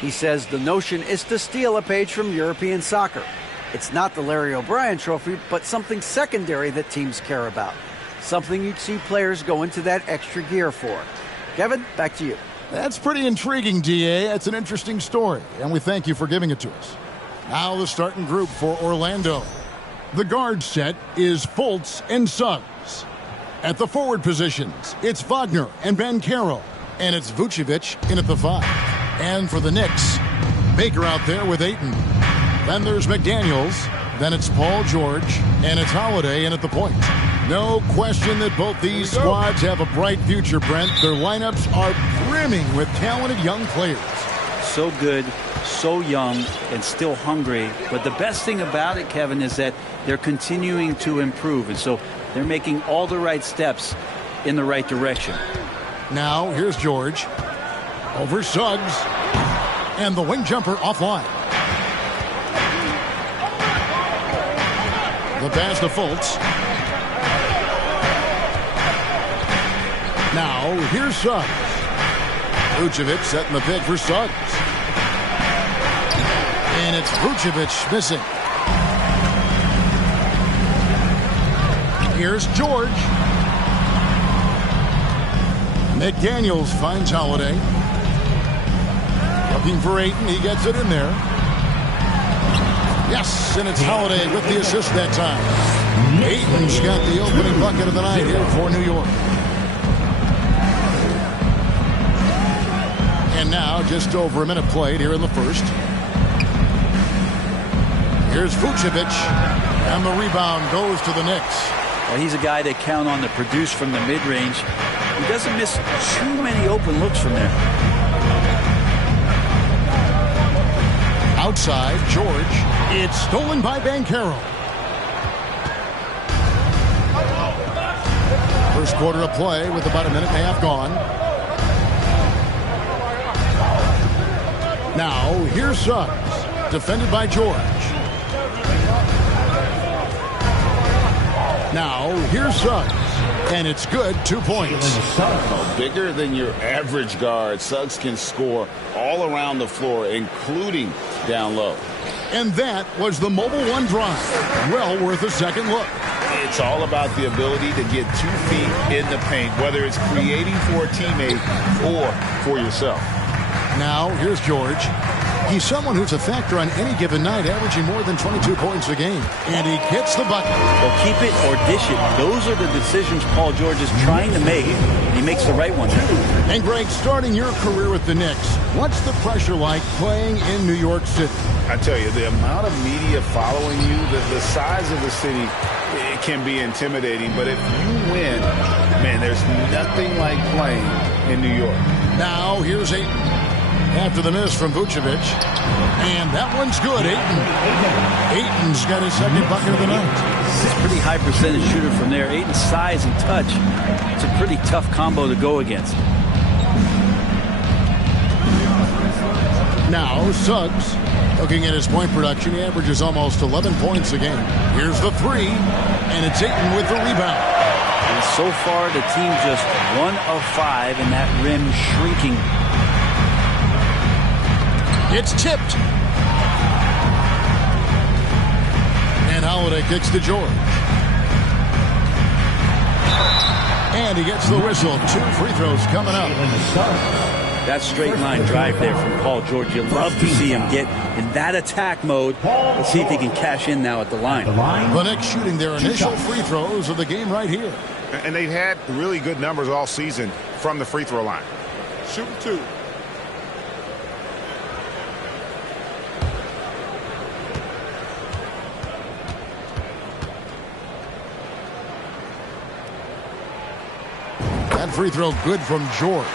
He says the notion is to steal a page from European soccer. It's not the Larry O'Brien trophy, but something secondary that teams care about. Something you'd see players go into that extra gear for. Kevin, back to you. That's pretty intriguing, DA. That's an interesting story, and we thank you for giving it to us. Now the starting group for Orlando. The guard set is Fultz and Suggs. At the forward positions, it's Wagner and Banchero, and it's Vucevic in at the 5. And for the Knicks, Baker out there with Ayton. Then there's McDaniels, then it's Paul George, and it's Holiday in at the point. No question that both these squads have a bright future, Brent. Their lineups are brimming with talented young players. So good, so young, and still hungry. But the best thing about it, Kevin, is that they're continuing to improve. And so they're making all the right steps in the right direction. Now, here's George. Over Suggs. And the wing jumper offline. The pass to Fultz. Now, here's Suggs. Vucevic setting the pick for Suggs. And it's Vucevic missing. Here's George. McDaniels finds Holiday. Looking for Ayton. He gets it in there. Yes, and it's Holiday with the assist that time. Ayton's got the opening bucket of the night here for New York. And now, just over a minute played here in the first. Here's Vucevic, and the rebound goes to the Knicks. Well, he's a guy they count on to produce from the mid-range. He doesn't miss too many open looks from there. Outside, George. It's stolen by Banchero. First quarter of play with about a minute and a half gone. Now, here's Suggs. Defended by George. Now, here's Suggs. And it's good, 2 points. Bigger than your average guard, Suggs can score all around the floor, including down low. And that was the Mobile One drive. Well worth a second look. It's all about the ability to get 2 feet in the paint, whether it's creating for a teammate or for yourself. Now, here's George. He's someone who's a factor on any given night, averaging more than 22 points a game. And he gets the bucket. Well, keep it or dish it. Those are the decisions Paul George is trying to make. He makes the right one. And Greg, starting your career with the Knicks, what's the pressure like playing in New York City? I tell you, the amount of media following you, the size of the city, it can be intimidating. But if you win, man, there's nothing like playing in New York. Now, here's Ayton. After the miss from Vucevic. And that one's good, Ayton. Ayton's got his second bucket of the night. He's a pretty high percentage shooter from there. Ayton's size and touch, it's a pretty tough combo to go against. Now, Suggs, looking at his point production, he averages almost 11 points a game. Here's the 3, and it's Ayton with the rebound. And so far, the team just 1 of 5, and that rim shrinking. It's tipped. And Holiday kicks to George. And he gets the whistle. 2 free throws coming up. That straight line drive there from Paul George. You love to see him get in that attack mode. Let's see if he can cash in now at the line. The Knicks shooting their initial free throws of the game right here. And they've had really good numbers all season from the free throw line. Shooting 2. That free throw good from George.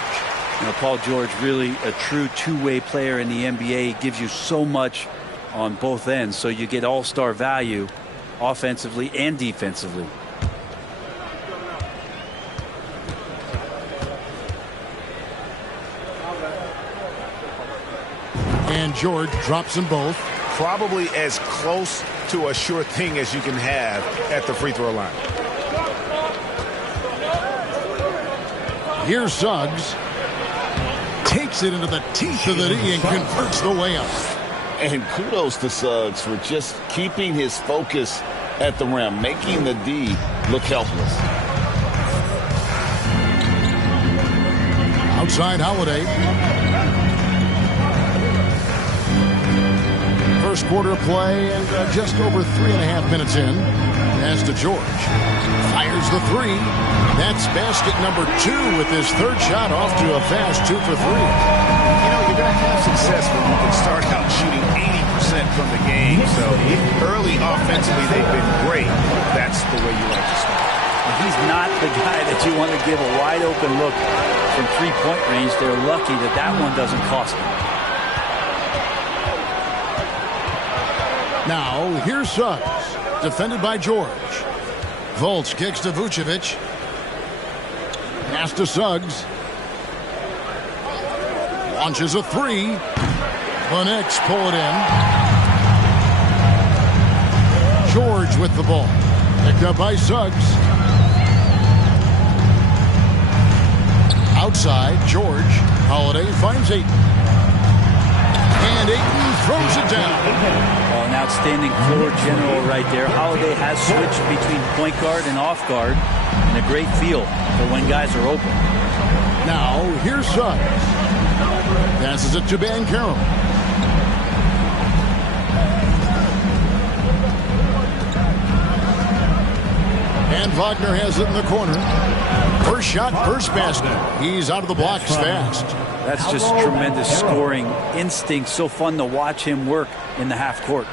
You know, Paul George, really a true two-way player in the NBA. He gives you so much on both ends, so you get all-star value offensively and defensively. And George drops them both. Probably as close to a sure thing as you can have at the free throw line. Here's Suggs. takes it into the teeth of the D and converts the layup. And kudos to Suggs for just keeping his focus at the rim, making the D look helpless. Outside Holiday. First quarter play and just over 3.5 minutes in. Pass to George. Fires the three. That's basket number 2 with his third shot off to a fast 2 for 3. You know, you're going to have success when you can start out shooting 80% from the game. So early offensively, they've been great. That's the way you like to start. He's not the guy that you want to give a wide open look from three-point range. They're lucky that that one doesn't cost them. Now, here's Suggs. Defended by George. Fultz kicks to Vucevic. Pass to Suggs. Launches a three. The Knicks pull it in. George with the ball. Picked up by Suggs. Outside, George. Holiday finds Ayton. And Ayton throws it down. Well, an outstanding floor general right there. Holiday has switched between point guard and off guard. And a great feel for when guys are open. Now, here's Suggs. Passes it to Banchero. And Wagner has it in the corner. First shot, first basket. He's out of the blocks fast. That's just tremendous scoring instinct. So fun to watch him work in the half court.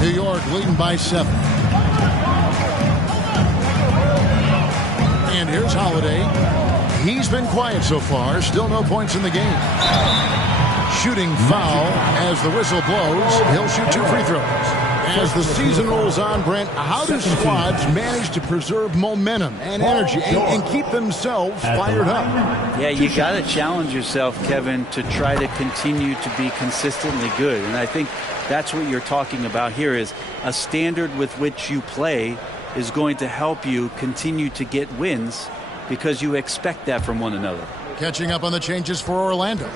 New York leading by 7. And here's Holiday. He's been quiet so far. Still no points in the game. Shooting foul as the whistle blows. He'll shoot 2 free throws. As the season rolls on, Brent, how do squads manage to preserve momentum and energy and keep themselves fired up? Yeah, you got to challenge yourself, Kevin, to try to continue to be consistently good. And I think that's what you're talking about here is a standard with which you play is going to help you continue to get wins because you expect that from one another. Catching up on the changes for Orlando.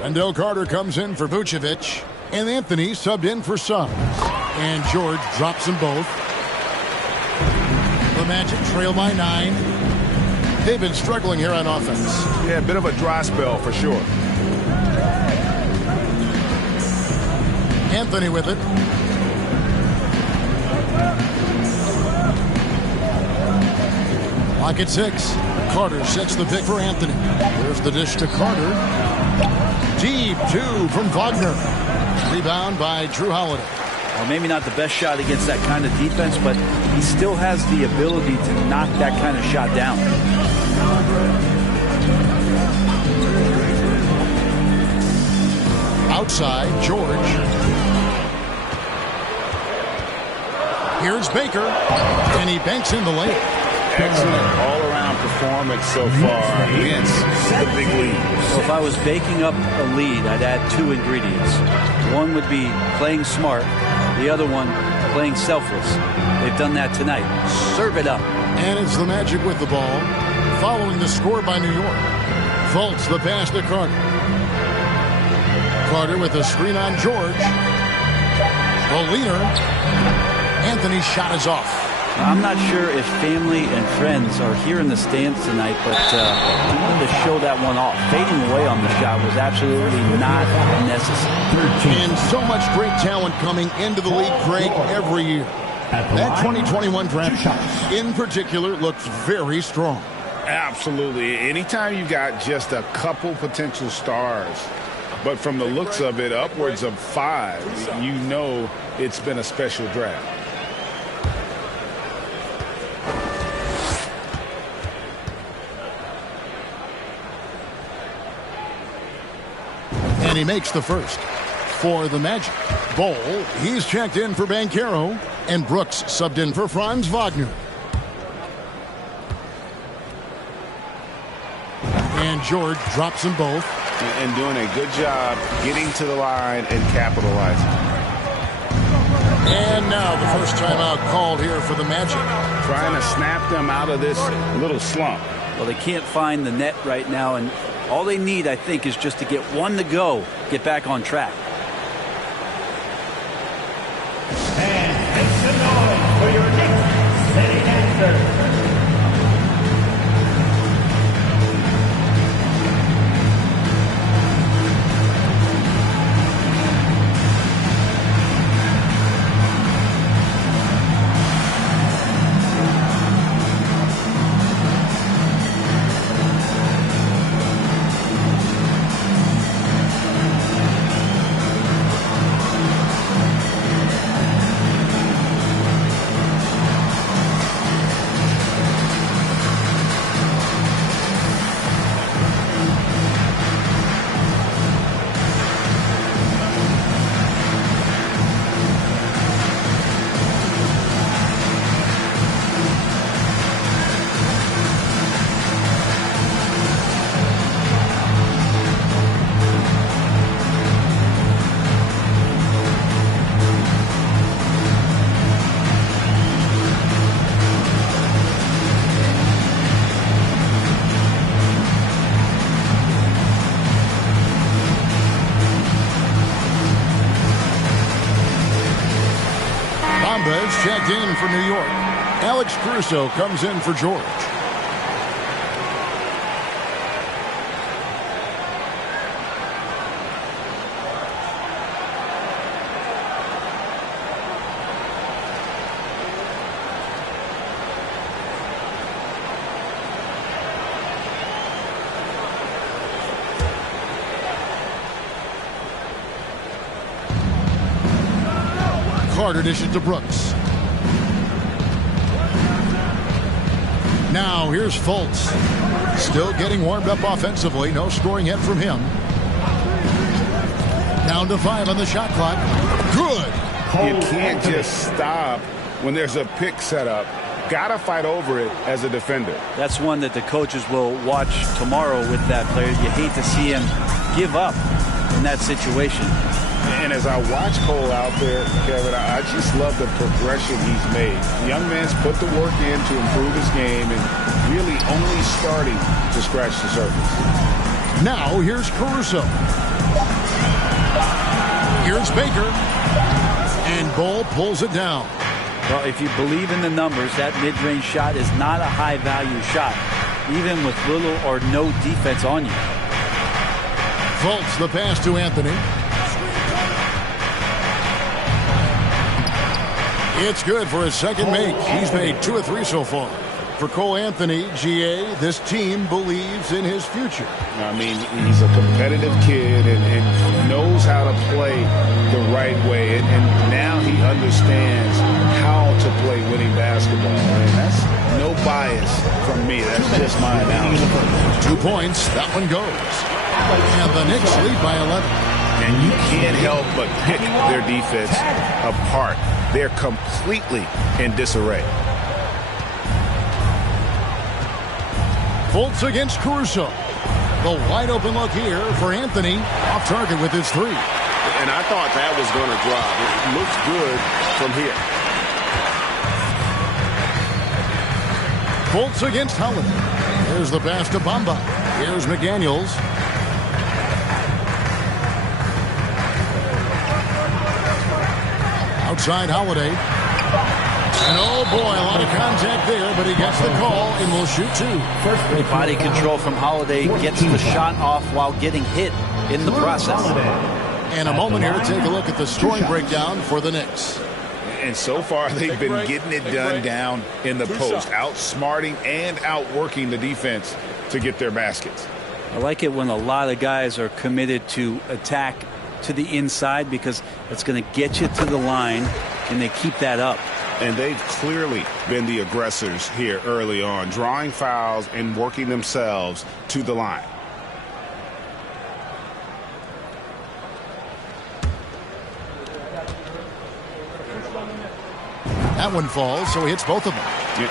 Wendell Carter comes in for Vucevic. And Anthony subbed in for Suggs. And George drops them both. The Magic trail by 9. They've been struggling here on offense. Yeah, a bit of a dry spell for sure. Anthony with it. Lock at 6. Carter sets the pick for Anthony. There's the dish to Carter. Deep 2 from Wagner. Rebound by Drew Holiday. Well, maybe not the best shot against that kind of defense, but he still has the ability to knock that kind of shot down. Outside, George. Here's Baker. And he banks in the lane. Excellent all-around performance so far against the big lead. So if I was baking up a lead, I'd add 2 ingredients. One would be playing smart. The other one, playing selfless. They've done that tonight. Serve it up. And it's the Magic with the ball. Following the score by New York. Fultz the pass to Carter. Carter with a screen on George. The leader. Anthony's shot is off. I'm not sure if family and friends are here in the stands tonight, but he wanted to show that one off. Fading away on the shot was absolutely not necessary. And so much great talent coming into the league, Craig, every year. That 2021 draft in particular looks very strong. Absolutely. Anytime you got just a couple potential stars, but from the looks of it, upwards of 5, you know it's been a special draft. And he makes the first for the Magic. Bol, he's checked in for Banchero. And Brooks subbed in for Franz Wagner. And George drops them both. And doing a good job getting to the line and capitalizing. And now the first timeout called here for the Magic. Trying to snap them out of this little slump. Well, they can't find the net right now, and All they need, I think, is just to get one to go, get back on track. And make some noise for your Knicks city dancers. Is checked in for New York. Alex Caruso comes in for George. Carter dishes to Brooks. Now here's Fultz. Still getting warmed up offensively. No scoring yet from him. Down to 5 on the shot clock. Good. You can't just stop when there's a pick set up. Got to fight over it as a defender. That's one that the coaches will watch tomorrow with that player. You hate to see him give up in that situation. And as I watch Cole out there, Kevin, I just love the progression he's made. The young man's put the work in to improve his game and really only starting to scratch the surface. Now here's Caruso. Here's Baker. And Bull pulls it down. Well, if you believe in the numbers, that mid-range shot is not a high-value shot, even with little or no defense on you. Fultz the pass to Anthony. It's good for his second make. He's made 2 of 3 so far. For Cole Anthony, GA, this team believes in his future. I mean, he's a competitive kid and knows how to play the right way. And now he understands how to play winning basketball. And that's no bias from me. That's just my analysis. 2 points. That one goes. And the Knicks lead by 11. And you can't help but pick their defense apart. They're completely in disarray. Fultz against Caruso. The wide open look here for Anthony. Off target with his 3. And I thought that was going to drop. It looks good from here. Fultz against Holiday. Here's the pass to Bamba. Here's McDaniels. Outside Holiday. And oh boy, a lot of contact there, but he gets the call and will shoot 2. Great body control from Holiday, gets the shot off while getting hit in the process. And a moment here to take a look at the scoring breakdown for the Knicks. And so far, they've been getting it done down in the post, outsmarting and outworking the defense to get their baskets. I like it when a lot of guys are committed to attack to the inside because it's going to get you to the line, and they keep that up. And they've clearly been the aggressors here early on, drawing fouls and working themselves to the line. That one falls, so he hits both of them.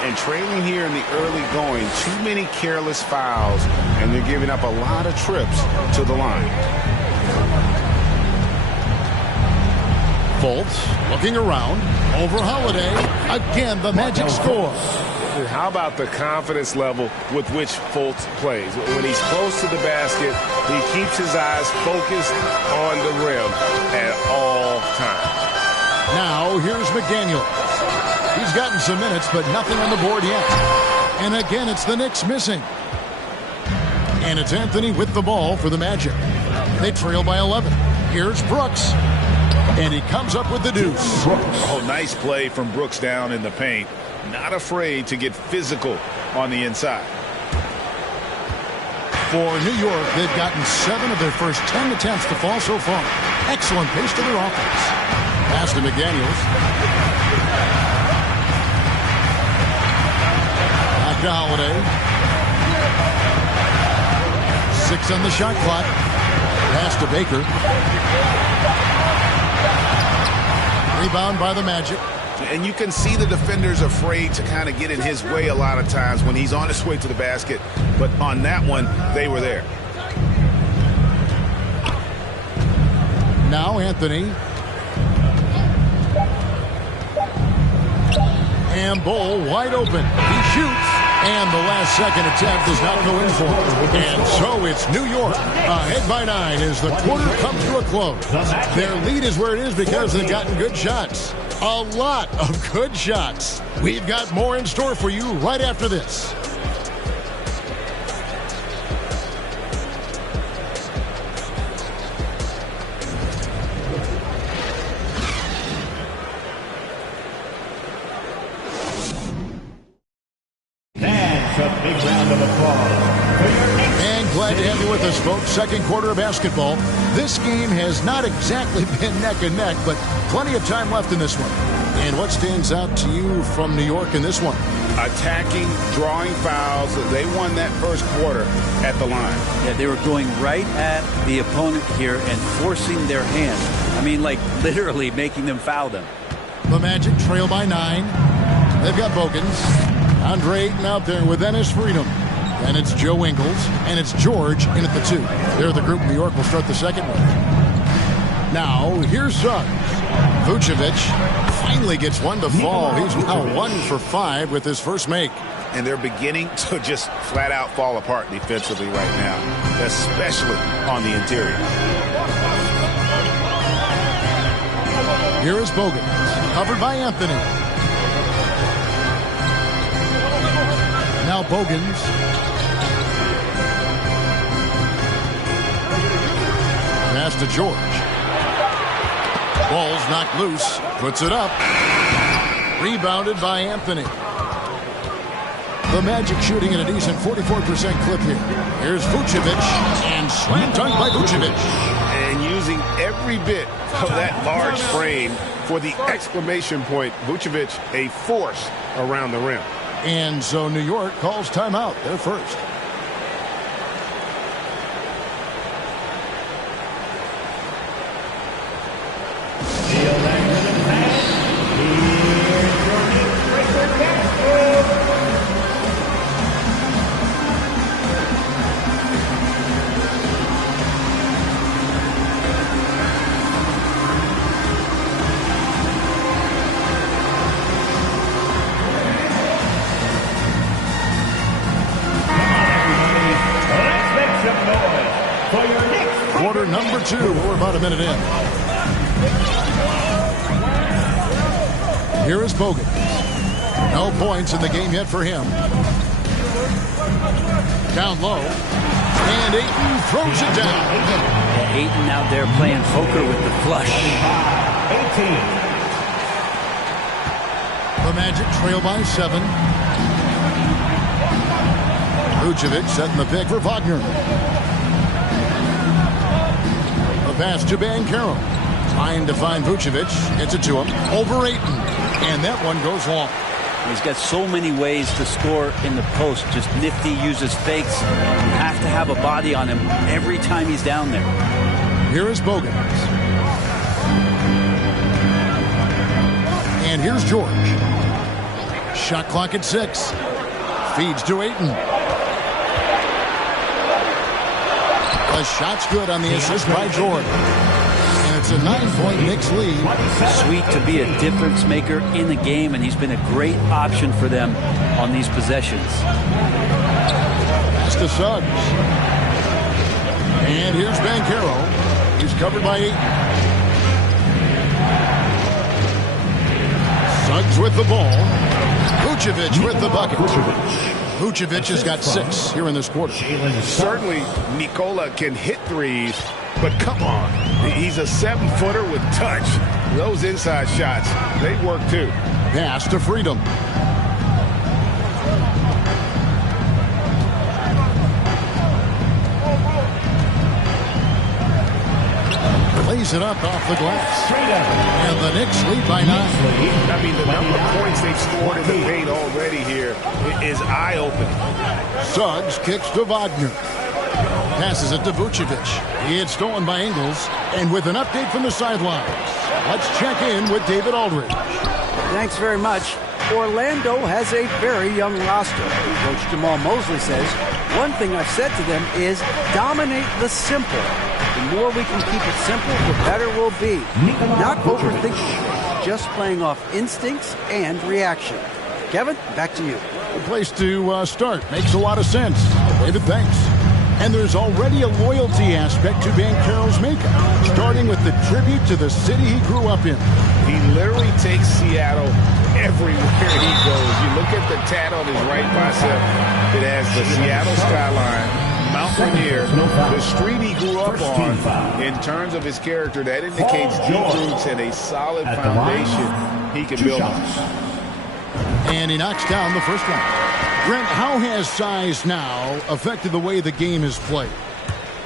And trailing here in the early going, too many careless fouls, and they're giving up a lot of trips to the line. Fultz looking around over Holiday. Again, the magic score. How about the confidence level with which Fultz plays? When he's close to the basket, he keeps his eyes focused on the rim at all times. Now, here's McDaniels. He's gotten some minutes, but nothing on the board yet. And again, it's the Knicks missing. And it's Anthony with the ball for the Magic. They trail by 11. Here's Brooks. And he comes up with the deuce. Oh, nice play from Brooks down in the paint. Not afraid to get physical on the inside. For New York, they've gotten 7 of their first 10 attempts to fall so far. Excellent pace to their offense. Pass to McDaniels. Back to Holiday. 6 on the shot clock. Pass to Baker. Rebound by the Magic. And you can see the defenders afraid to kind of get in his way a lot of times when he's on his way to the basket. But on that one, they were there. Now Anthony. And Bull wide open. He shoots. And the last second attempt does not go in for him. And so it's New York ahead by 9 as the quarter comes to a close. Their lead is where it is because they've gotten good shots. A lot of good shots. We've got more in store for you right after this. That's a big round of applause. And glad to have you with us, folks. Second quarter of basketball. This game has not exactly been neck and neck, but plenty of time left in this one. And what stands out to you from New York in this one? Attacking, drawing fouls. They won that first quarter at the line. Yeah, they were going right at the opponent here and forcing their hand. I mean, like literally making them foul them. The Magic trail by 9. They've got Bogans. Andre Ayton out there with Ennis Freedom. And it's Joe Ingles. And it's George in at the 2. They're the group New York will start the second one. Now, here's Suggs. Vucevic finally gets one to fall. He's now 1 for 5 with his first make. And they're beginning to just flat out fall apart defensively right now, especially on the interior. Here is Bogans, covered by Anthony. Now Bogans. Pass to George. Ball's knocked loose. Puts it up. Rebounded by Anthony. The Magic shooting at a decent 44% clip here. Here's Vucevic. And slam dunk by Vucevic. And using every bit of that large frame for the exclamation point. Vucevic, a force around the rim. And so New York calls timeout. They're first. Quarter number 2. We're about a minute in. Here is Bogan. No points in the game yet for him. Down low. And Ayton throws it down. Yeah, Ayton out there playing poker with the flush. 18. The Magic trail by 7. Vucevic setting the pick for Wagner. Pass to Banchero. Trying to find Vucevic. Gets it to him. Over Ayton. And that one goes long. He's got so many ways to score in the post. Just nifty, uses fakes. You have to have a body on him every time he's down there. Here is Bogans. And here's George. Shot clock at 6. Feeds to Ayton. The shot's good on the assist by George. And it's It's a 9-point Knicks lead. Sweet to be a difference maker in the game, and he's been a great option for them on these possessions. Pass to Suggs. And here's Banchero. He's covered by 8. Suggs with the ball. Vucevic with the bucket. Vucevic has got 6 here in this quarter. Certainly, Nikola can hit threes, but come on. He's a 7-footer with touch. Those inside shots, they work too. Pass to Freedom. Lays it up off the glass. And the Knicks lead by 9. I mean, the number of points they've scored in the paint already here is eye-opening. Suggs kicks to Wagner. Passes it to Vucevic. He had stolen by Ingles. And with an update from the sidelines, let's check in with David Aldridge. Thanks very much. Orlando has a very young roster. Coach Jamal Mosley says, one thing I've said to them is dominate the simple. The more we can keep it simple, the better we'll be. Not overthinking it, just playing off instincts and reaction. Kevin, back to you. A place to start. Makes a lot of sense. David, thanks. And there's already a loyalty aspect to Banchero's makeup, starting with the tribute to the city he grew up in. He literally takes Seattle everywhere he goes. You look at the tat on his right bicep. It has the Seattle skyline, Mount Rainier, the street he grew up on. In terms of his character, that indicates deep roots and a solid foundation he can build on. And he knocks down the first one. Brent, how has size now affected the way the game is played?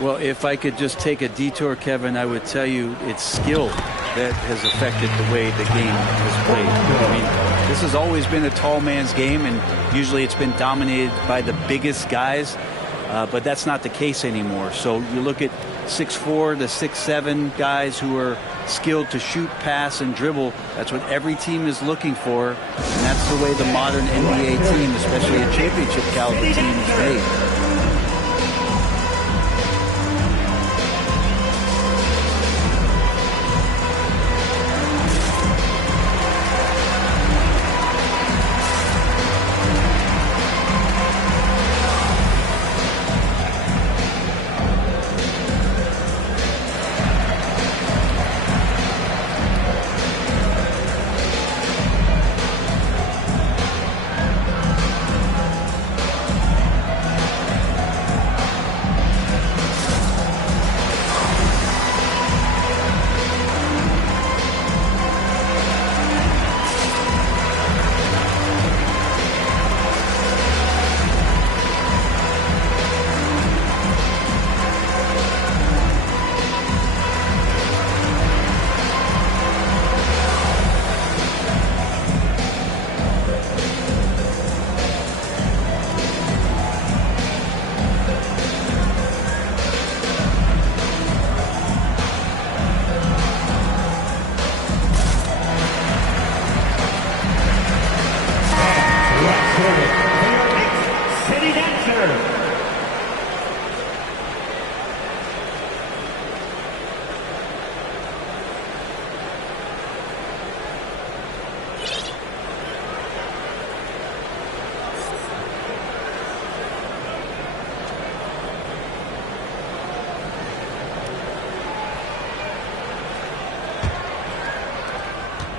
Well, if I could just take a detour, Kevin, I would tell you it's skill that has affected the way the game is played. I mean, this has always been a tall man's game, and usually it's been dominated by the biggest guys, but that's not the case anymore. So you look at 6'4" to 6'7" guys who are skilled to shoot, pass, and dribble. That's what every team is looking for, and that's the way the modern NBA team, especially a championship caliber team, is made.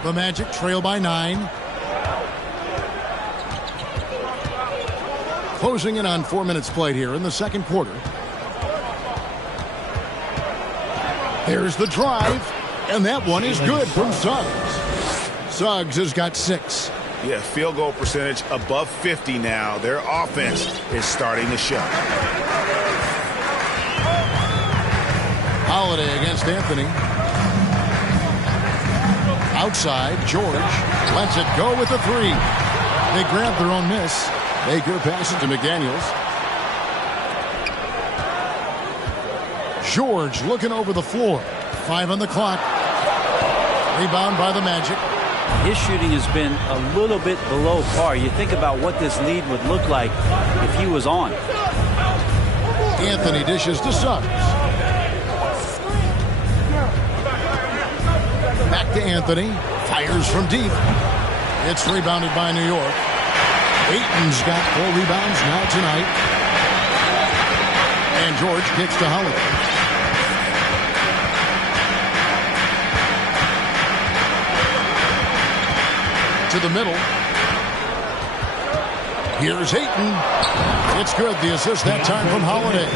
The Magic trail by 9. Closing in on 4 minutes played here in the second quarter. There's the drive, and that one is good from Suggs. Suggs has got 6. Yeah, field goal percentage above 50 now. Their offense is starting to show. Holiday against Anthony. Outside, George lets it go with the 3. They grab their own miss. Baker passes to McDaniels. George looking over the floor. 5 on the clock. Rebound by the Magic. His shooting has been a little bit below par. You think about what this lead would look like if he was on. Anthony dishes to Suggs. to Anthony. Fires from deep. It's rebounded by New York. Ayton's got 4 rebounds now tonight. And George kicks to Holiday. To the middle. Here's Ayton. It's good. The assist that time from Holiday.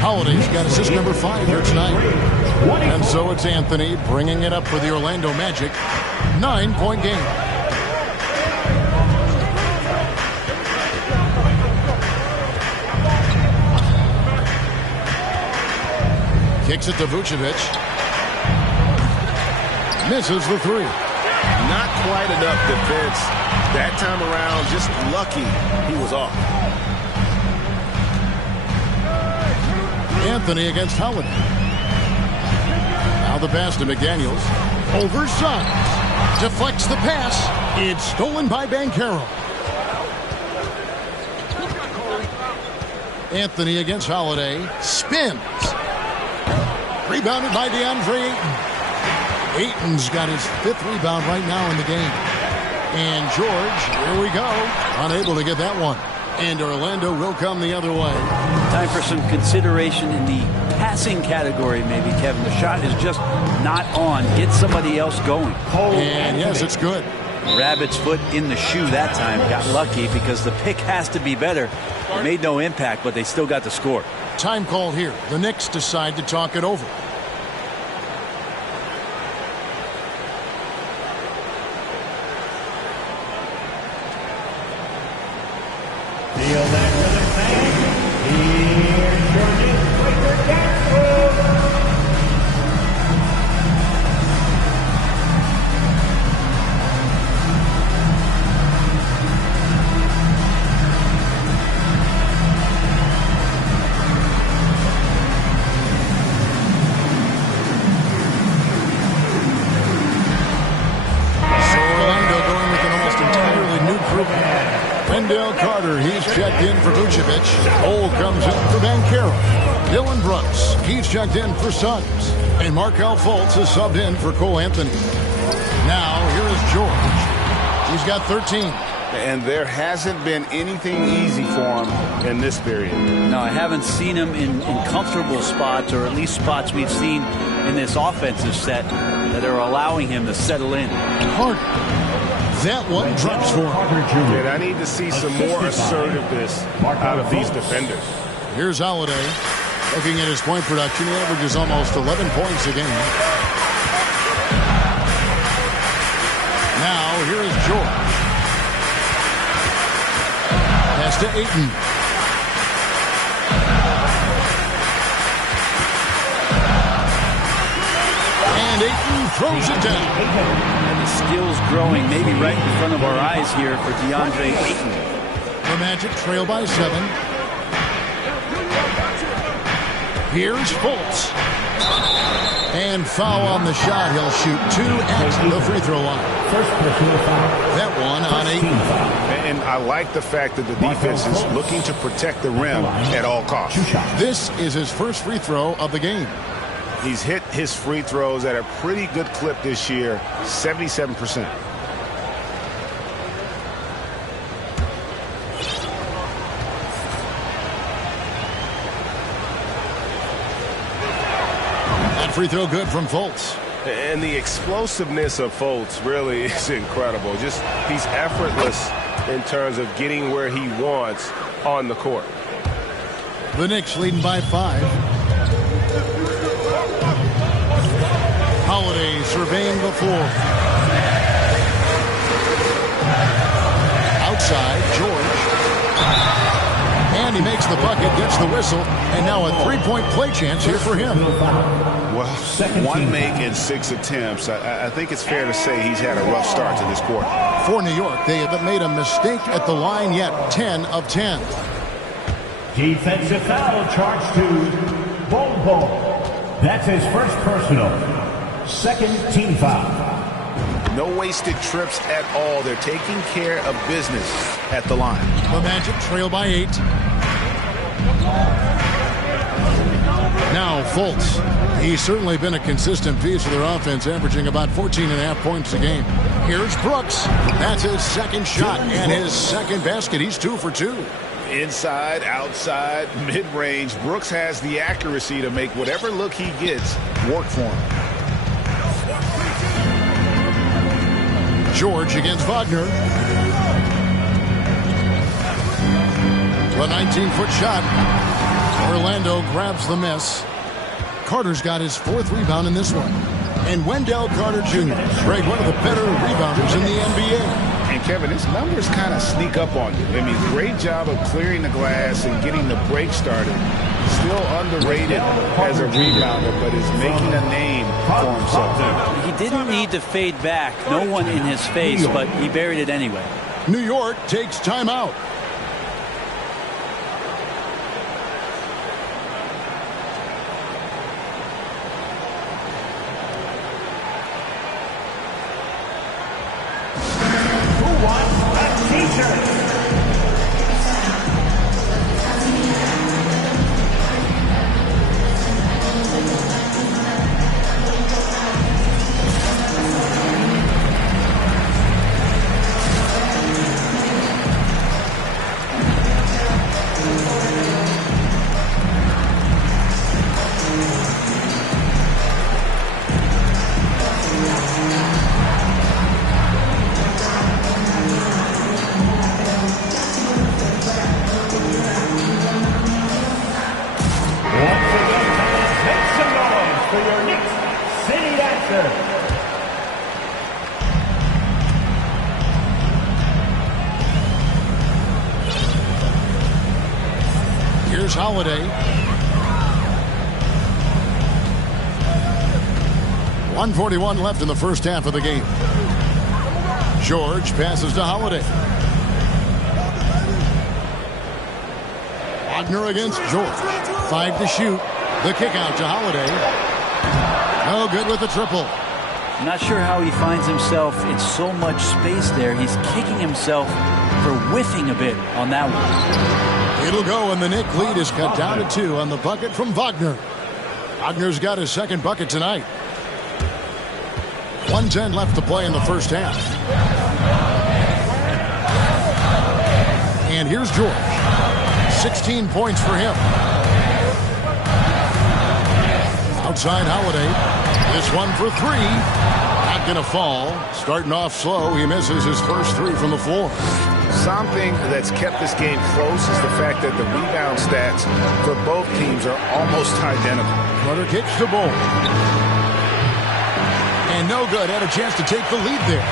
Holiday's got assist number 5 here tonight. And so it's Anthony bringing it up for the Orlando Magic. 9-point game. Kicks it to Vucevic. Misses the 3. Not quite enough defense that time around. Just lucky he was off. Anthony against Holiday. Now the pass to McDaniels. Over Suggs. Deflects the pass. It's stolen by Banchero. Anthony against Holiday. Spins. Rebounded by DeAndre Ayton. Ayton's got his 5th rebound right now in the game. And George, here we go. Unable to get that one. And Orlando will come the other way. Time for some consideration in the passing category, maybe, Kevin. The shot is just not on. Get somebody else going. And yes, it's good. Rabbit's foot in the shoe that time. Got lucky because the pick has to be better. It made no impact, but they still got the score. Time call here. The Knicks decide to talk it over. Feel that rhythm, fans. Here's George's Breaker Jackson. So Orlando going with an almost entirely new group. Wendell Carter, he's checked in for Vucevic. Cole comes in for Banchero. Dylan Brooks, he's checked in for Suggs. And Markelle Fultz is subbed in for Cole Anthony. Now, here is George. He's got 13. And there hasn't been anything easy for him in this period. No, I haven't seen him in comfortable spots, or at least spots we've seen in this offensive set that are allowing him to settle in. Hard. That one drops for him. And I need to see some more assertiveness out of these defenders. Here's Holiday. Looking at his point production, he averages almost 11 points a game. Now, here is George. Pass to Ayton. And Ayton throws it down. And the skills growing maybe right in front of our eyes here for DeAndre Ayton. The Magic trail by 7. Here's Fultz. And foul on the shot. He'll shoot 2 at the free throw line. First personal foul. That one on Ayton. And I like the fact that the defense is looking to protect the rim at all costs. This is his first free throw of the game. He's hit his free throws at a pretty good clip this year, 77%. That free throw good from Fultz. And the explosiveness of Fultz really is incredible. Just he's effortless in terms of getting where he wants on the court. The Knicks leading by 5. Holiday surveying the floor. Outside, George. And he makes the bucket, gets the whistle, and now a 3-point play chance here for him. Well, 1 make and 6 attempts. I think it's fair to say he's had a rough start to this quarter. For New York, they haven't made a mistake at the line yet. 10 of 10. Defensive foul charged to Bol. That's his first personal. Second team foul. No wasted trips at all. They're taking care of business at the line. The Magic trail by 8. Now Fultz. He's certainly been a consistent piece of their offense, averaging about 14.5 points a game. Here's Brooks. That's his second shot and his second basket. He's 2 for 2. Inside, outside, mid-range, Brooks has the accuracy to make whatever look he gets work for him. George against Wagner. The 19-foot shot. Orlando grabs the miss. Carter's got his 4th rebound in this one. And Wendell Carter Jr., Greg, one of the better rebounders in the NBA. And Kevin, his numbers kind of sneak up on you. I mean, great job of clearing the glass and getting the break started. Still underrated as a rebounder, but is making a name for himself. He didn't need to fade back. No one in his face, but he buried it anyway. New York takes timeout. Here's Holiday. 1:41 left in the first half of the game. George passes to Holiday. Wagner against George. 5 to shoot. The kick out to Holiday. No good with the triple. Not sure how he finds himself in so much space there. He's kicking himself for whiffing a bit on that one. It'll go, and the Knicks lead is cut down to 2 on the bucket from Wagner. Wagner's got his second bucket tonight. 1:10 left to play in the first half. And here's George. 16 points for him. Outside Holiday. This one for 3. Not going to fall. Starting off slow, he misses his first 3 from the floor. Something that's kept this game close is the fact that the rebound stats for both teams are almost identical. Carter kicks the ball. And no good. Had a chance to take the lead there.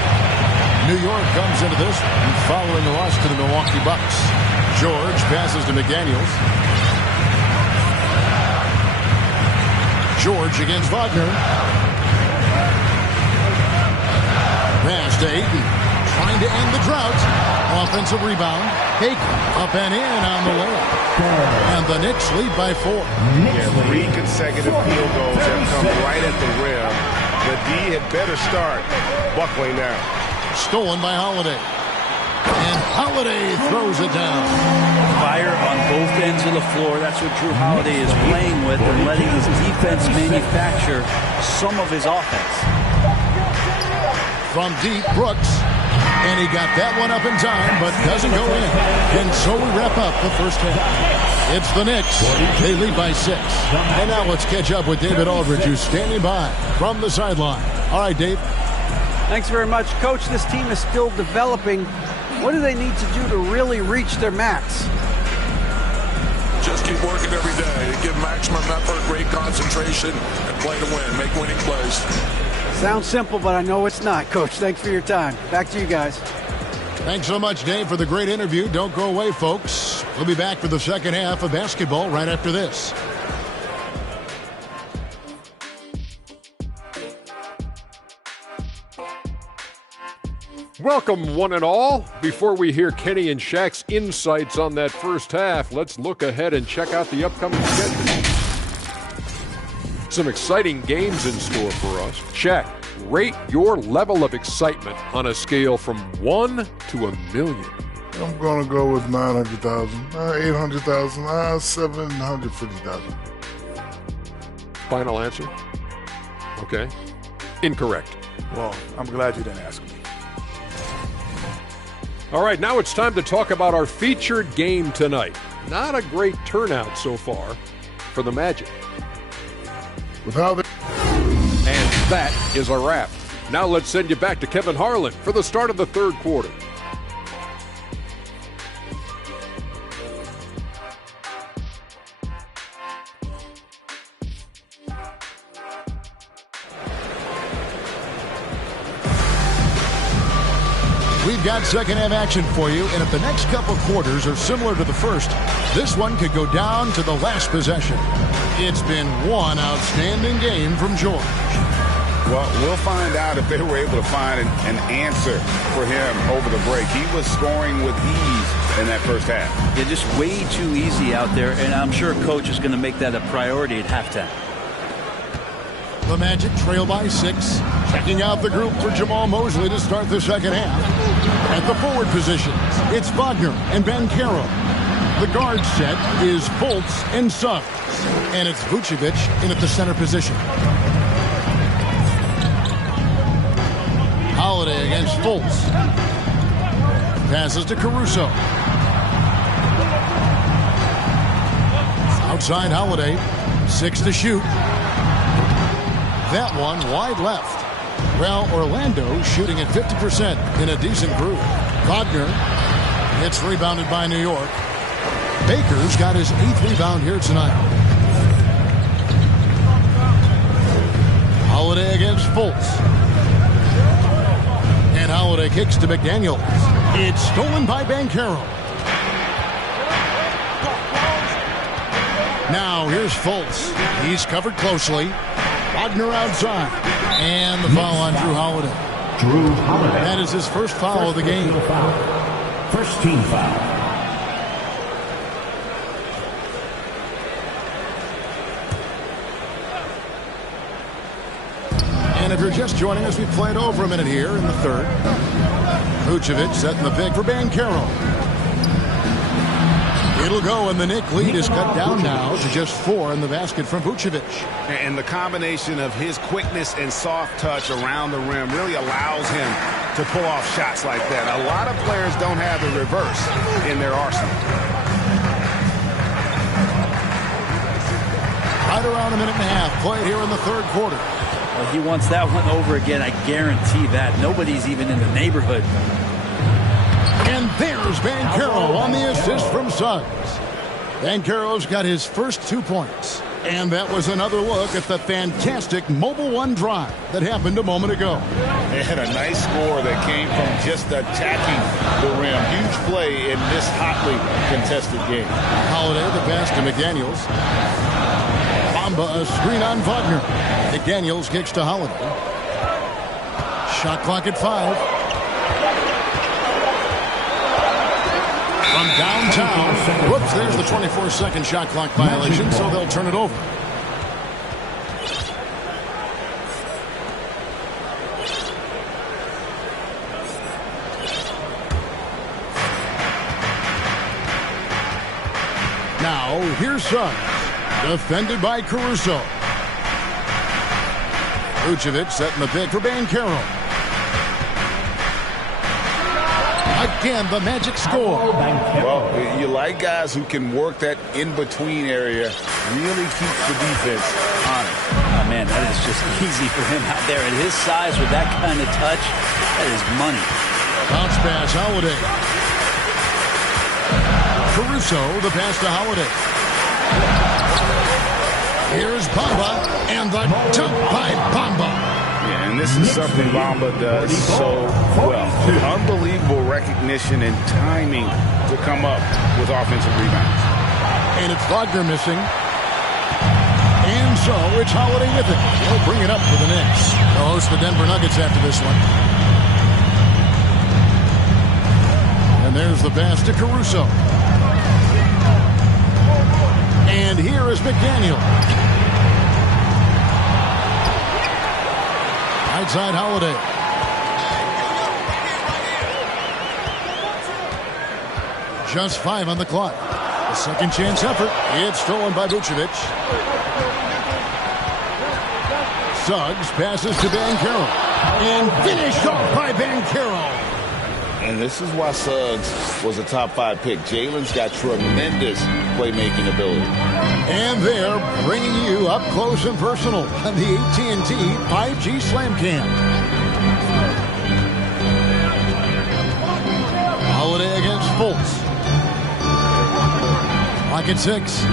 New York comes into this following the loss to the Milwaukee Bucks. George passes to McDaniels. George against Wagner. Pass to Ayton. Trying to end the drought. Offensive rebound. Ayton up and in on the layup. And the Knicks lead by 4. Yeah, 3 consecutive field goals have come right at the rim. The D had better start buckling down. Stolen by Holiday. And Holiday throws it down. Fire on both ends of the floor. That's what Drew Holiday is playing with and letting his defense manufacture some of his offense. From deep, Brooks. And he got that one up in time, but doesn't go in. And so we wrap up the first half. It's the Knicks. They lead by 6. And now let's catch up with David Aldridge, who's standing by from the sideline. All right, Dave. Thanks very much, Coach. This team is still developing. What do they need to do to really reach their max? Just keep working every day. Give maximum effort, great concentration, and play to win. Make winning plays. Sounds simple, but I know it's not, Coach. Thanks for your time. Back to you guys. Thanks so much, Dave, for the great interview. Don't go away, folks. We'll be back for the second half of basketball right after this. Welcome, one and all. Before we hear Kenny and Shaq's insights on that first half, let's look ahead and check out the upcoming schedule. Some exciting games in store for us. Shaq, rate your level of excitement on a scale from 1 to 1,000,000. I'm going to go with 900,000, 800,000, 750,000. Final answer? Okay. Incorrect. Well, I'm glad you didn't ask me. All right, now it's time to talk about our featured game tonight. Not a great turnout so far for the Magic. With how they... And that is a wrap. Now let's send you back to Kevin Harlan for the start of the third quarter. We've got second half action for you, and if the next couple quarters are similar to the first, this one could go down to the last possession. It's been one outstanding game from George. Well, we'll find out if they were able to find an answer for him over the break. He was scoring with ease in that first half. Yeah, just way too easy out there, and I'm sure Coach is going to make that a priority at halftime. The Magic trail by 6. Checking out the group for Jamal Mosley to start the second half. At the forward positions, it's Wagner and Banchero. The guard set is Fultz and Suggs. And it's Vucevic in at the center position. Holiday against Fultz. Passes to Caruso. Outside Holiday. 6 to shoot. That one wide left. Well, Orlando shooting at 50% in a decent groove. Wagner gets rebounded by New York. Baker's got his 8th rebound here tonight. Holiday against Fultz. And Holiday kicks to McDaniels. It's stolen by Banchero. Now here's Fultz. He's covered closely. Wagner outside. And the foul on Drew Holiday. Drew Holiday. That is his first foul of the game. First team foul. And if you're just joining us, we've played over a minute here in the third. Vucevic setting the pick for Banchero. It'll go, and the Knicks lead is cut down now to just 4 in the basket from Vucevic. And the combination of his quickness and soft touch around the rim really allows him to pull off shots like that. A lot of players don't have the reverse in their arsenal. Right around a minute and a half played here in the third quarter. Well, he wants that one over again, I guarantee that. Nobody's even in the neighborhood. And there's Banchero on the assist from Suggs. Banchero's got his first 2 points. And that was another look at the fantastic Mobile One drive that happened a moment ago. They had a nice score that came from just attacking the rim. Huge play in this hotly contested game. Holiday, the pass to McDaniels. Bamba, a screen on Wagner. McDaniels kicks to Holiday. Shot clock at 5. From downtown. Whoops, there's the 24-second shot clock violation, so they'll turn it over. Now, here's Suggs. Defended by Caruso. Vucevic setting the pick for Banchero. Again, the Magic score. Well, you like guys who can work that in-between area, really keep the defense honest. Oh, man, that is just easy for him out there. At his size with that kind of touch, that is money. Bounce pass, Holiday. Caruso, the pass to Holiday. Here's Bamba, and the dunk by Bamba. Yeah, and this is something Bamba does so well. Unbelievable recognition and timing to come up with offensive rebounds. And it's Wagner missing. And so it's Holiday with it. He'll bring it up for the Knicks. They'll host the Denver Nuggets after this one. And there's the pass to Caruso. And here is McDaniel. Outside Holiday. Just 5 on the clock. A second chance effort. It's stolen by Vucevic. Suggs passes to Banchero. And finished off by Banchero. And this is why Suggs was a top 5 pick. Jalen's got tremendous playmaking ability. And they're bringing you up close and personal on the AT&T 5G Slam Cam. Holiday against Fultz. Pocket 6.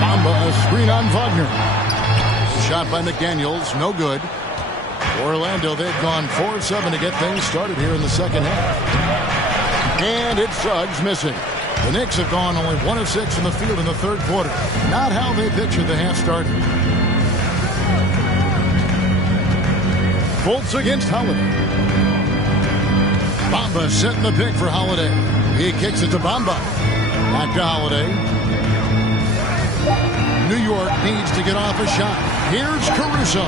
Bamba, a screen on Wagner. Shot by McDaniels, no good. Orlando, they've gone 4 of 7 to get things started here in the second half. And it's Suggs missing. The Knicks have gone only 1 of 6 from the field in the third quarter. Not how they pictured the half started. Fultz against Holiday. Bamba setting the pick for Holiday. He kicks it to Bamba. Back to Holiday. New York needs to get off a shot. Here's Caruso.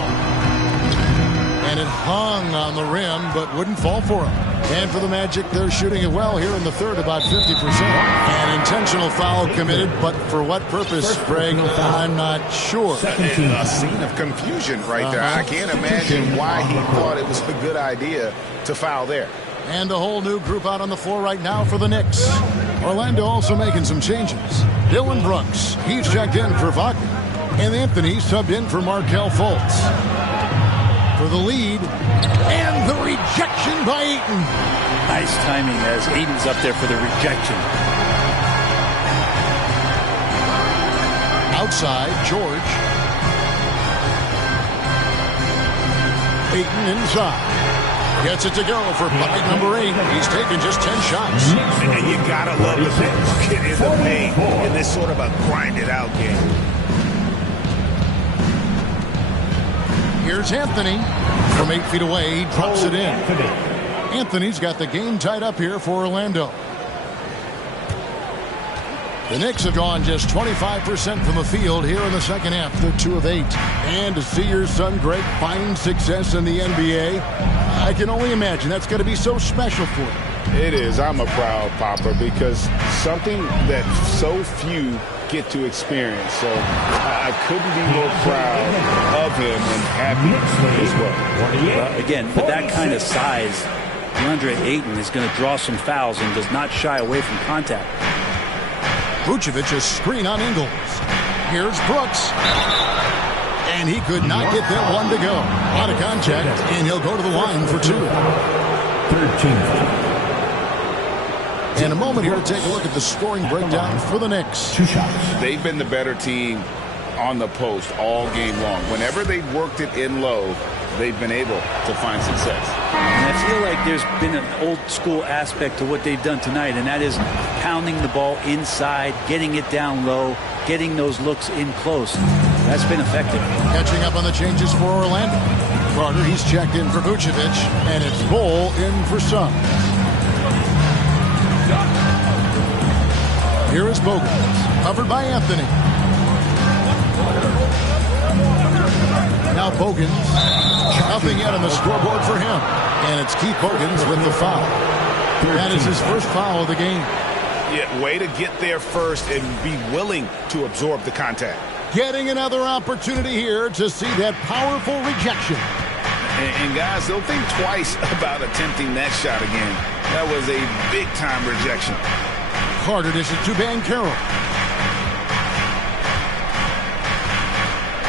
And it hung on the rim, but wouldn't fall for him. And for the Magic, they're shooting it well here in the third, about 50%. An intentional foul committed, but for what purpose, Craig, I'm not sure. A scene of confusion right there. I can't imagine why he thought it was a good idea to foul there. And a whole new group out on the floor right now for the Knicks. Orlando also making some changes. Dylan Brooks, he's checked in for Wagner. And Anthony subbed in for Markelle Fultz. For the lead, and the rejection by Ayton. Nice timing as Ayton's up there for the rejection. Outside, George. Ayton inside. Gets it to go for bucket number 8. He's taken just 10 shots. And you gotta love the bucket in the paint in this sort of a grinded-out game. Here's Anthony. From 8 feet away, he drops it in. Anthony's got the game tied up here for Orlando. The Knicks have gone just 25% from the field here in the second half. They're 2 of 8. And to see your son Greg find success in the NBA, I can only imagine that's going to be so special for him. It is. I'm a proud papa because something that so few get to experience. So I couldn't be more proud of him and happy as well. Again, with that kind of size, DeAndre Ayton is going to draw some fouls and does not shy away from contact. Vucevic, a screen on Ingles. Here's Brooks. And he could not get that one to go. Out of contact, and he'll go to the line for 2. 13. In a moment here to take a look at the scoring breakdown for the Knicks. 2 shots. They've been the better team on the post all game long. Whenever they've worked it in low, they've been able to find success. And I feel like there's been an old school aspect to what they've done tonight, and that is pounding the ball inside, getting it down low, getting those looks in close. That's been effective. Catching up on the changes for Orlando. Carter, he's checked in for Vucevic, and it's Bull in for Suggs. Here is Bogans, covered by Anthony. Now Bogans, nothing yet on the scoreboard for him. And it's Keith Bogans with the foul. That is his first foul of the game. Yeah, way to get there first and be willing to absorb the contact. Getting another opportunity here to see that powerful rejection. And guys, they'll think twice about attempting that shot again. That was a big-time rejection. Carter dishes to Banchero.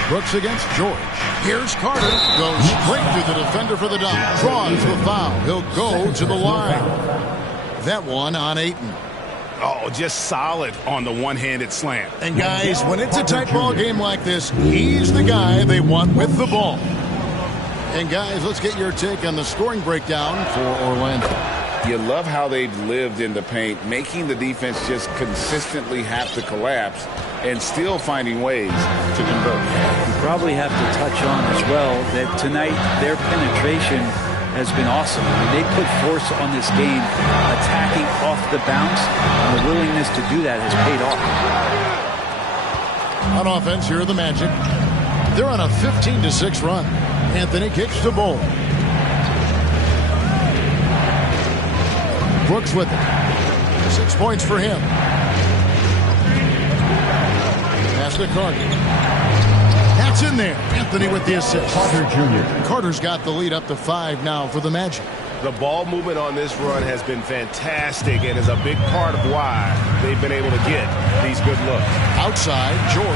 Brooks against George. Here's Carter. Goes straight to the defender for the dunk. Draws the foul. He'll go to the line. That one on Ayton. Oh, just solid on the one-handed slam. And guys, when it's a tight ball game like this, he's the guy they want with the ball. And guys, let's get your take on the scoring breakdown for Orlando. You love how they've lived in the paint, making the defense just consistently have to collapse and still finding ways to convert. You probably have to touch on as well that tonight their penetration has been awesome. I mean, they put force on this game, attacking off the bounce, and the willingness to do that has paid off. On offense, here are the Magic. They're on a 15-6 run. Anthony kicks to Bull. Brooks with it. 6 points for him. Pass to Carter. It's in there. Anthony with the assist. Carter Jr. Carter's got the lead up to 5 now for the Magic. The ball movement on this run has been fantastic and is a big part of why they've been able to get these good looks. Outside, George.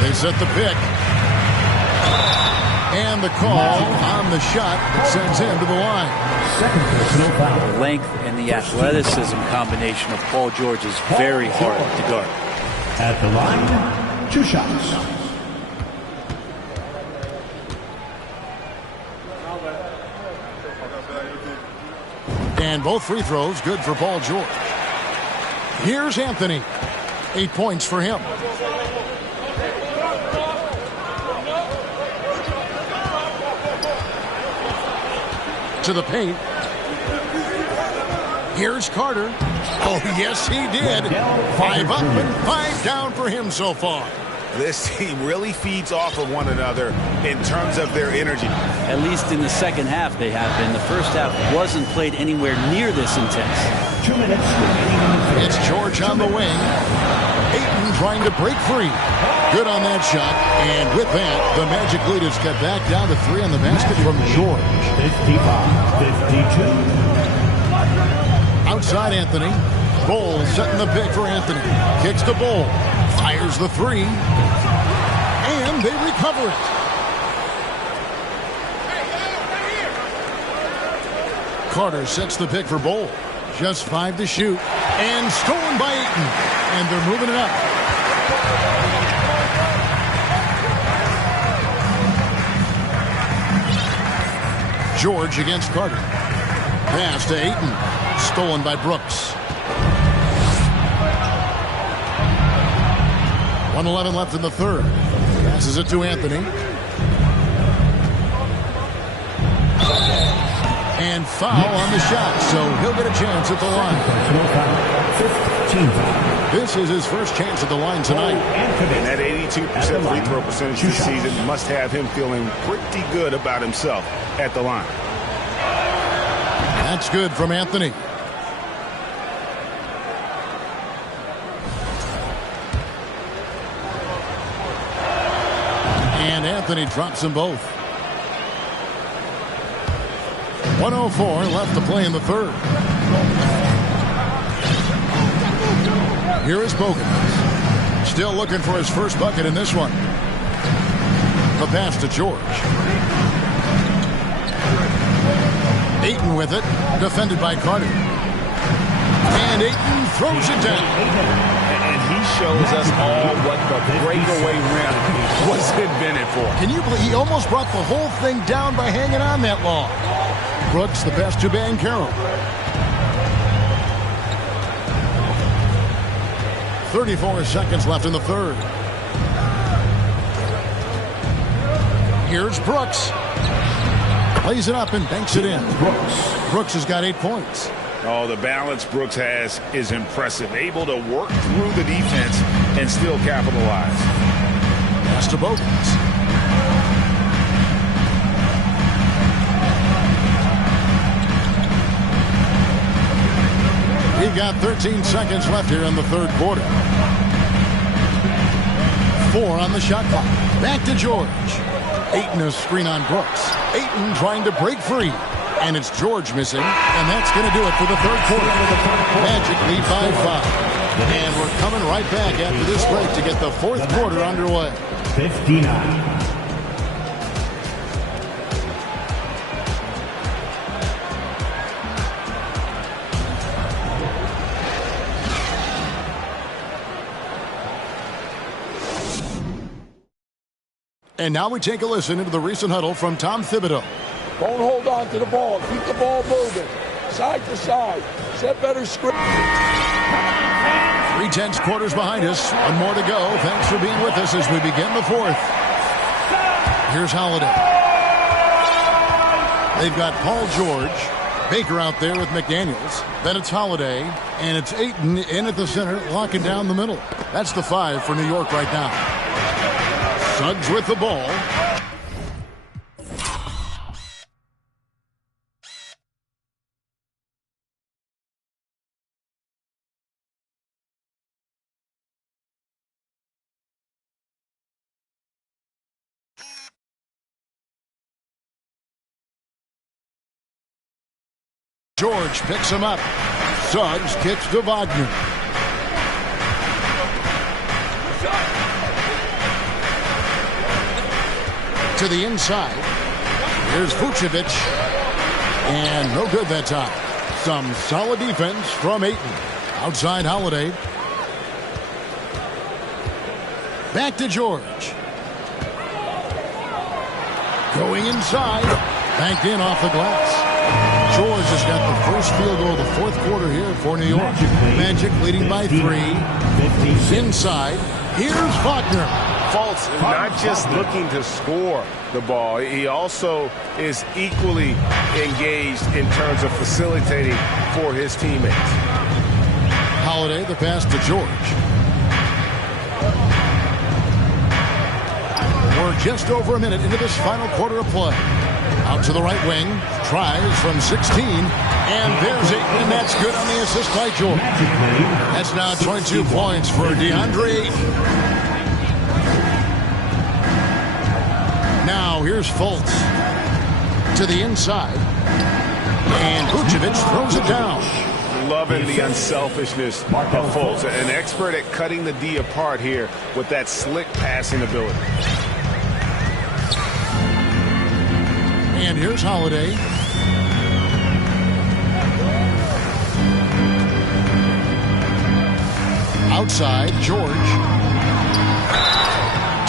They set the pick. And the call on the shot that sends him to the line. Second personal foul. The length and the athleticism combination of Paul George is very hard to guard. At the line, 2 shots. And both free throws good for Paul George. Here's Anthony. 8 points for him. To the paint. Here's Carter. Oh, yes, he did. 5 up and 5 down for him so far. This team really feeds off of one another in terms of their energy. At least in the second half they have been. The first half wasn't played anywhere near this intense. 2 minutes remaining. It's George on the wing. Ayton trying to break free. Good on that shot. And with that, the Magic lead is cut back down to 3 on the basket from George. 55-52. Outside Anthony. Bol setting the pick for Anthony. Kicks to Bol. Fires the 3. And they recover it. Carter sets the pick for Bol. Just 5 to shoot. And stolen by Ayton. And they're moving it up. George against Carter. Pass to Ayton. Stolen by Brooks. 1:11 left in the third. Passes it to Anthony. And foul on the shot, so he'll get a chance at the line. This is his first chance at the line tonight. And that 82% free throw percentage this season must have him feeling pretty good about himself at the line. That's good from Anthony. And Anthony drops them both. 1:04 left to play in the third. Here is Bogan. Still looking for his first bucket in this one. The pass to George. Ayton with it. Defended by Carter. And Ayton throws it down. And he shows us all what the breakaway rim was invented for. Can you believe he almost brought the whole thing down by hanging on that long? Brooks the pass to Banchero. 34 seconds left in the third. Here's Brooks. Plays it up and banks it in. Brooks has got 8 points. Oh, the balance Brooks has is impressive. Able to work through the defense and still capitalize. Pass to Bogans. We've got 13 seconds left here in the third quarter. 4 on the shot clock. Back to George. Ayton a screen on Brooks. Ayton trying to break free. And it's George missing. And that's going to do it for the third quarter. Magic lead by 5. And we're coming right back after this break to get the fourth quarter underway. 59. And now we take a listen into the recent huddle from Tom Thibodeau. Don't hold on to the ball. Keep the ball moving. Side to side. Set better screen. 3/10 quarters behind us. One more to go. Thanks for being with us as we begin the fourth. Here's Holiday. They've got Paul George. Baker out there with McDaniels. Then it's Holiday. And it's Ayton in at the center, locking down the middle. That's the 5 for New York right now. Suggs with the ball. George picks him up. Suggs kicks to Wagner. To the inside. Here's Vucevic. And no good that time. Some solid defense from Ayton. Outside Holiday. Back to George. Going inside. Banked in off the glass. George has got the first field goal of the fourth quarter here for New York. Magic leading by 3. Inside. Here's Wagner. Fultz not just looking to score the ball. He also is equally engaged in terms of facilitating for his teammates. Holiday, the pass to George. We're just over a minute into this final quarter of play. Out to the right wing. Tries from 16. And there's Ayton, and that's good on the assist by George. That's now 22 points for DeAndre Ayton. Now here's Fultz. To the inside. And Vucevic throws it down. Loving the unselfishness of Fultz. An expert at cutting the D apart here with that slick passing ability. And here's Holiday. Outside, George.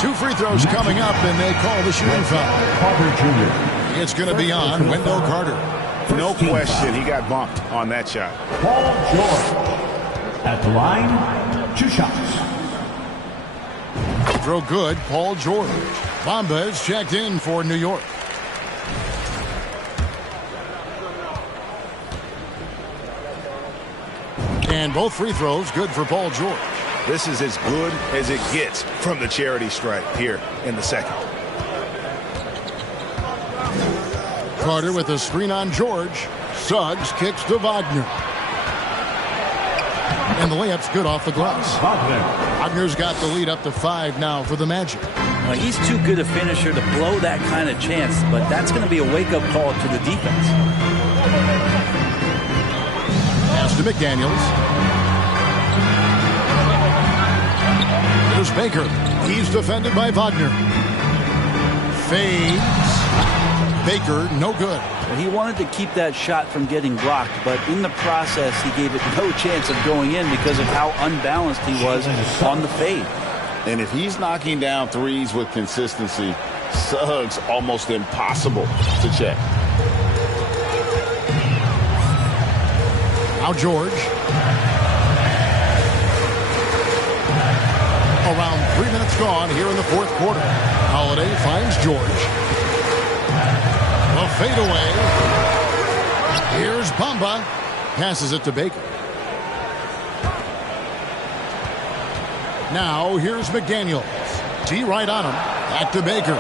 2 free throws coming up, and they call the shooting foul. Carter Jr. It's going to be on Wendell Carter. No question, he got bumped on that shot. Paul George. At the line, 2 shots. Throw good, Paul George. Bamba is checked in for New York. And both free throws good for Paul George. This is as good as it gets from the charity stripe here in the second. Carter with a screen on George. Suggs kicks to Wagner. And the layup's good off the glass. Wagner's got the lead up to 5 now for the Magic. Well, he's too good a finisher to blow that kind of chance, but that's going to be a wake-up call to the defense. Pass to McDaniels. Here's Baker. He's defended by Wagner. Fades. Baker, no good. Well, he wanted to keep that shot from getting blocked, but in the process, he gave it no chance of going in because of how unbalanced he was on the fade. And if he's knocking down threes with consistency, Suggs almost impossible to check. Now George. Around 3 minutes gone here in the fourth quarter. Holiday finds George. The fadeaway. Here's Bamba. Passes it to Baker. Now here's McDaniels. T right on him. Back to Baker.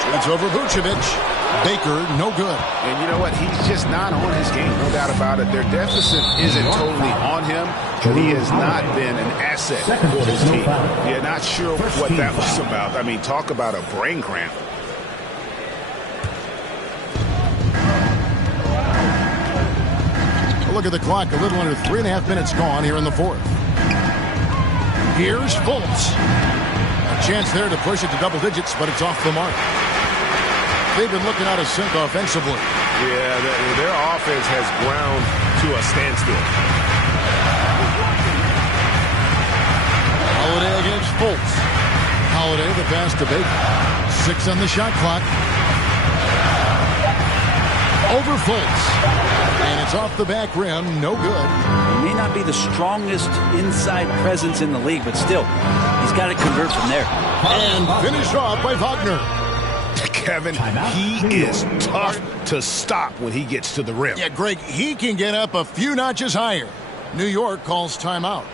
Shoots over Vucevic. Baker, no good. And you know what? He's just not on his game, no doubt about it. Their deficit isn't totally on him, but he has not been an asset for his team. Yeah, not sure what that was about. I mean, talk about a brain cramp. Look at the clock. A little under 3.5 minutes gone here in the fourth. Here's Fultz. A chance there to push it to double digits, but it's off the mark. They've been looking out of sync offensively. Yeah, their offense has ground to a standstill. Holiday against Fultz. Holiday, the pass to Baker. 6 on the shot clock. Over Fultz. And it's off the back rim. No good. He may not be the strongest inside presence in the league, but still, he's got to convert from there. And finished off by Wagner. Kevin, he is tough to stop when he gets to the rim. Yeah, Greg, he can get up a few notches higher. New York calls timeout.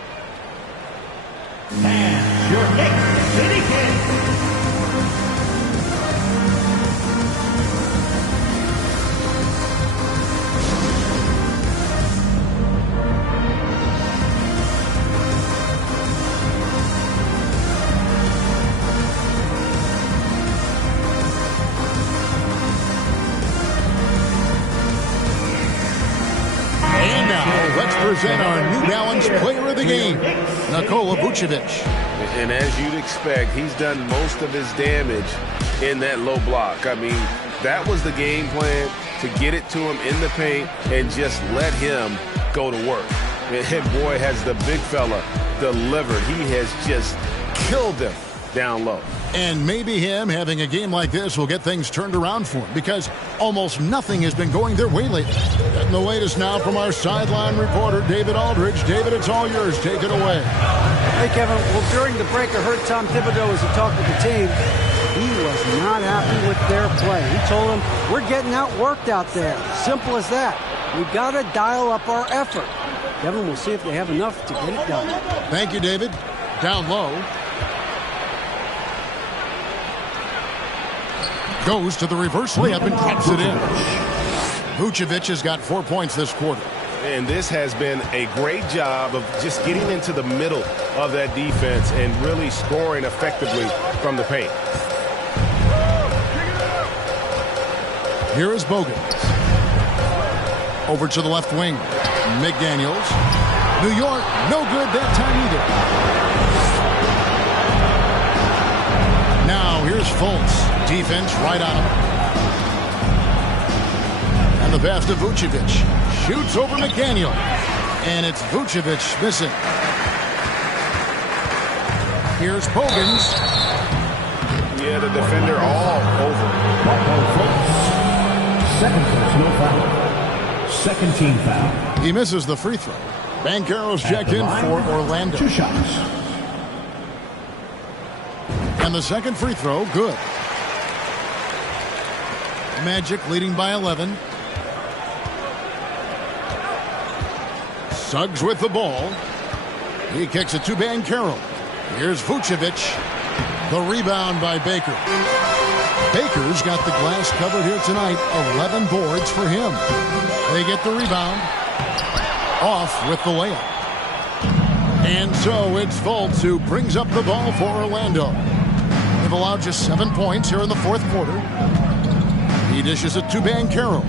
And your Knicks City Kid. present our New Balance Player of the Game, Nikola Vucevic. And as you'd expect, he's done most of his damage in that low block. I mean, that was the game plan, to get it to him in the paint and just let him go to work. And boy, has the big fella delivered. He has just killed them down low. And maybe him having a game like this will get things turned around for him, because almost nothing has been going their way lately. Getting the latest now from our sideline reporter, David Aldridge. David, it's all yours. Take it away. Hey, Kevin. Well, during the break, I heard Tom Thibodeau as he talked with the team. He was not happy with their play. He told them, we're getting outworked out there. Simple as that. We got to dial up our effort. Kevin, we'll see if they have enough to get it done. Thank you, David. Down low. Goes to the reverse layup and drops it in. Vucevic has got 4 points this quarter. And this has been a great job of just getting into the middle of that defense and really scoring effectively from the paint. Here is Bogan. Over to the left wing. McDaniels. New York, no good that time either. Now here's Fultz. Defense right on him. And the pass to Vucevic. Shoots over McDaniel. And it's Vucevic missing. Here's Bogans. Yeah, the defender all over. Second personal foul. Second team foul. He misses the free throw. Banchero's checked in for Orlando. 2 shots. And the second free throw, good. Magic leading by 11. Suggs with the ball. He kicks it to Banchero. Here's Vucevic. The rebound by Baker. Baker's got the glass covered here tonight. 11 boards for him. They get the rebound. Off with the layup. And so it's Fultz who brings up the ball for Orlando. They've allowed just 7 points here in the fourth quarter. He dishes it to Banchero.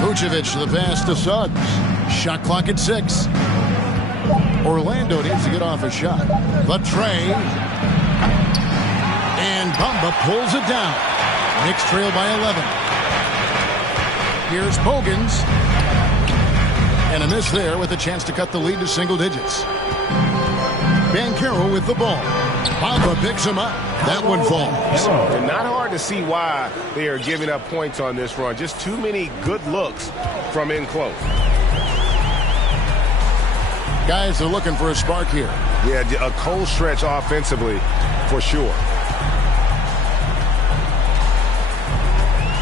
Vucevic the pass to Suggs. Shot clock at 6. Orlando needs to get off a shot. The tray. And Bamba pulls it down. Knicks trail by 11. Here's Bogans. And a miss there with a chance to cut the lead to single digits. Banchero with the ball. Bamba picks him up. That one falls. And not hard to see why they are giving up points on this run. Just too many good looks from in close. Guys are looking for a spark here. Yeah, a cold stretch offensively for sure.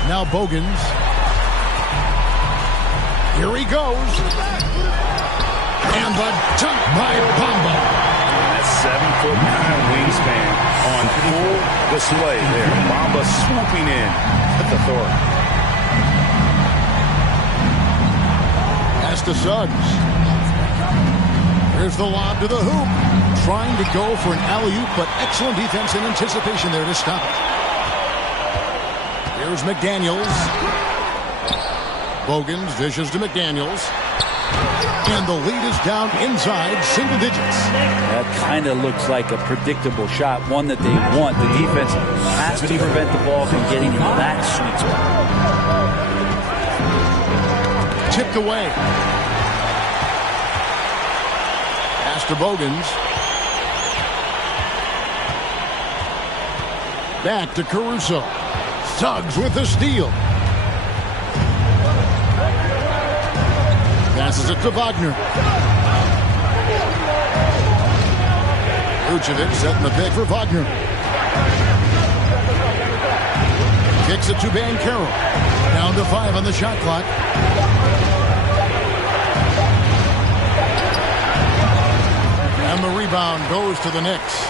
Now Bogans. Here he goes. And the dunk by Bamba. That's 7'9" wingspan on full display there. Bamba swooping in with authority. Pass to Suggs. Here's the lob to the hoop. Trying to go for an alley-oop, but excellent defense and anticipation there to stop it. Here's McDaniels. Bogans dishes to McDaniels. And the lead is down inside single digits. That kind of looks like a predictable shot, one that they want. The defense has to prevent the ball from getting into that sweet spot. Tipped away. Pass to Bogans. Back to Caruso. Suggs with the steal. Passes it to Wagner. Vucevic setting the pick for Wagner. Kicks it to Banchero. Down to 5 on the shot clock. And the rebound goes to the Knicks.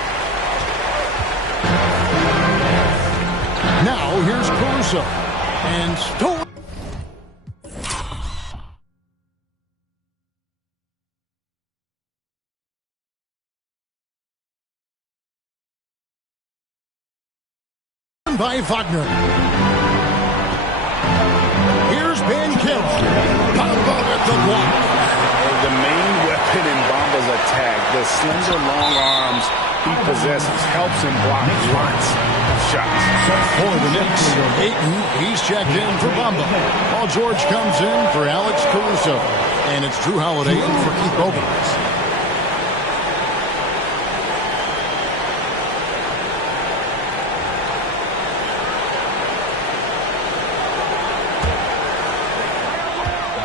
Now here's Caruso. And stolen. By Wagner. Here's Banchero. attack. The slender, long arms he possesses helps him block lots of shots. For the Knicks, Ayton, he's checked in for Bamba. Paul George comes in for Alex Caruso. And it's Drew Holiday in for Keith Bogans.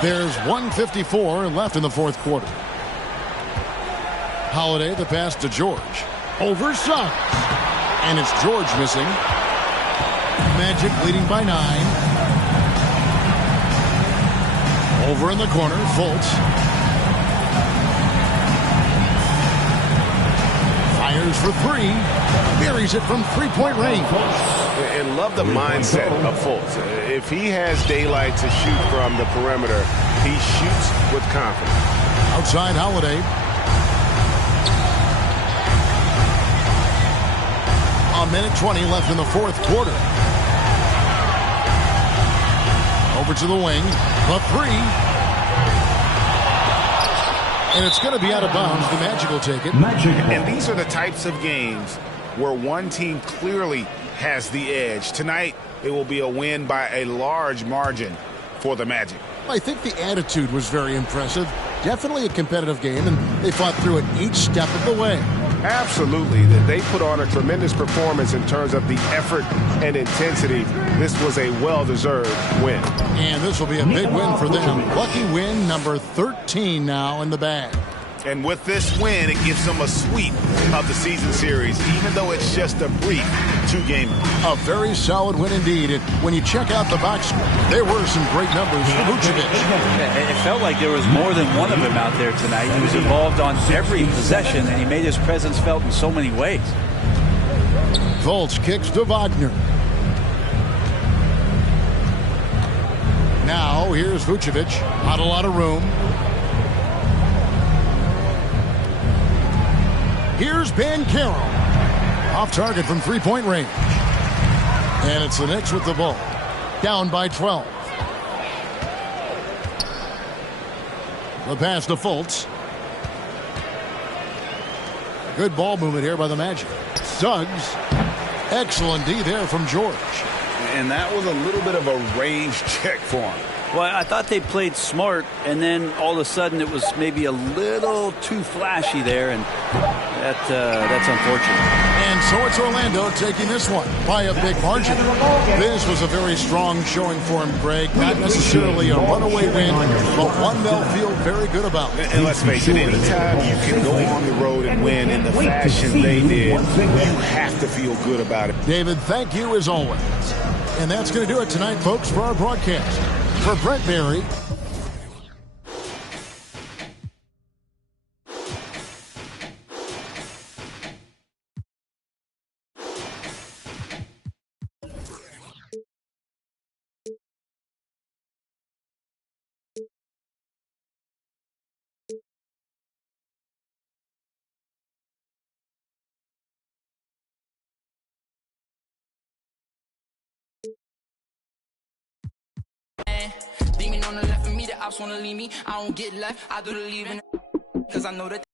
There's 1:54 left in the fourth quarter. Holiday, the pass to George. Over Suggs. And it's George missing. Magic leading by 9. Over in the corner, Fultz. Fires for 3. Buries it from three-point range. And love the mindset of Fultz. If he has daylight to shoot from the perimeter, he shoots with confidence. Outside Holiday. A minute 20 left in the fourth quarter. Over to the wing. The 3. And it's going to be out of bounds. The Magic will take it. And these are the types of games where one team clearly has the edge. Tonight, it will be a win by a large margin for the Magic. I think the attitude was very impressive. Definitely a competitive game, and they fought through it each step of the way. Absolutely. They put on a tremendous performance in terms of the effort and intensity. This was a well-deserved win. And this will be a big win for them. Lucky win number 13 now in the bag. And with this win, it gives them a sweep of the season series, even though it's just a brief 2-gamer. A very solid win indeed. And when you check out the box score, there were some great numbers for Vucevic. It felt like there was more than one of them out there tonight. He was involved on every possession, and he made his presence felt in so many ways. Fultz kicks to Wagner. Now, here's Vucevic. Not a lot of room. Here's Banchero. Off target from three-point range. And it's the Knicks with the ball. Down by 12. The pass to Fultz. Good ball movement here by the Magic. Suggs. Excellent D there from George. And that was a little bit of a range check for him. Well, I thought they played smart, and then all of a sudden it was maybe a little too flashy there, and that's unfortunate. And so it's Orlando taking this one by a big margin. This was a very strong showing for him, Greg. Not necessarily a runaway win, but one they'll feel very good about. And let's face it, anytime you can go on the road and win in the fashion they did, you have to feel good about it. David, thank you as always. And that's going to do it tonight, folks, for our broadcast. For Brent Barry. Demon on the left of me, the ops wanna leave me. I don't get left, I do the leaving. Cause I know that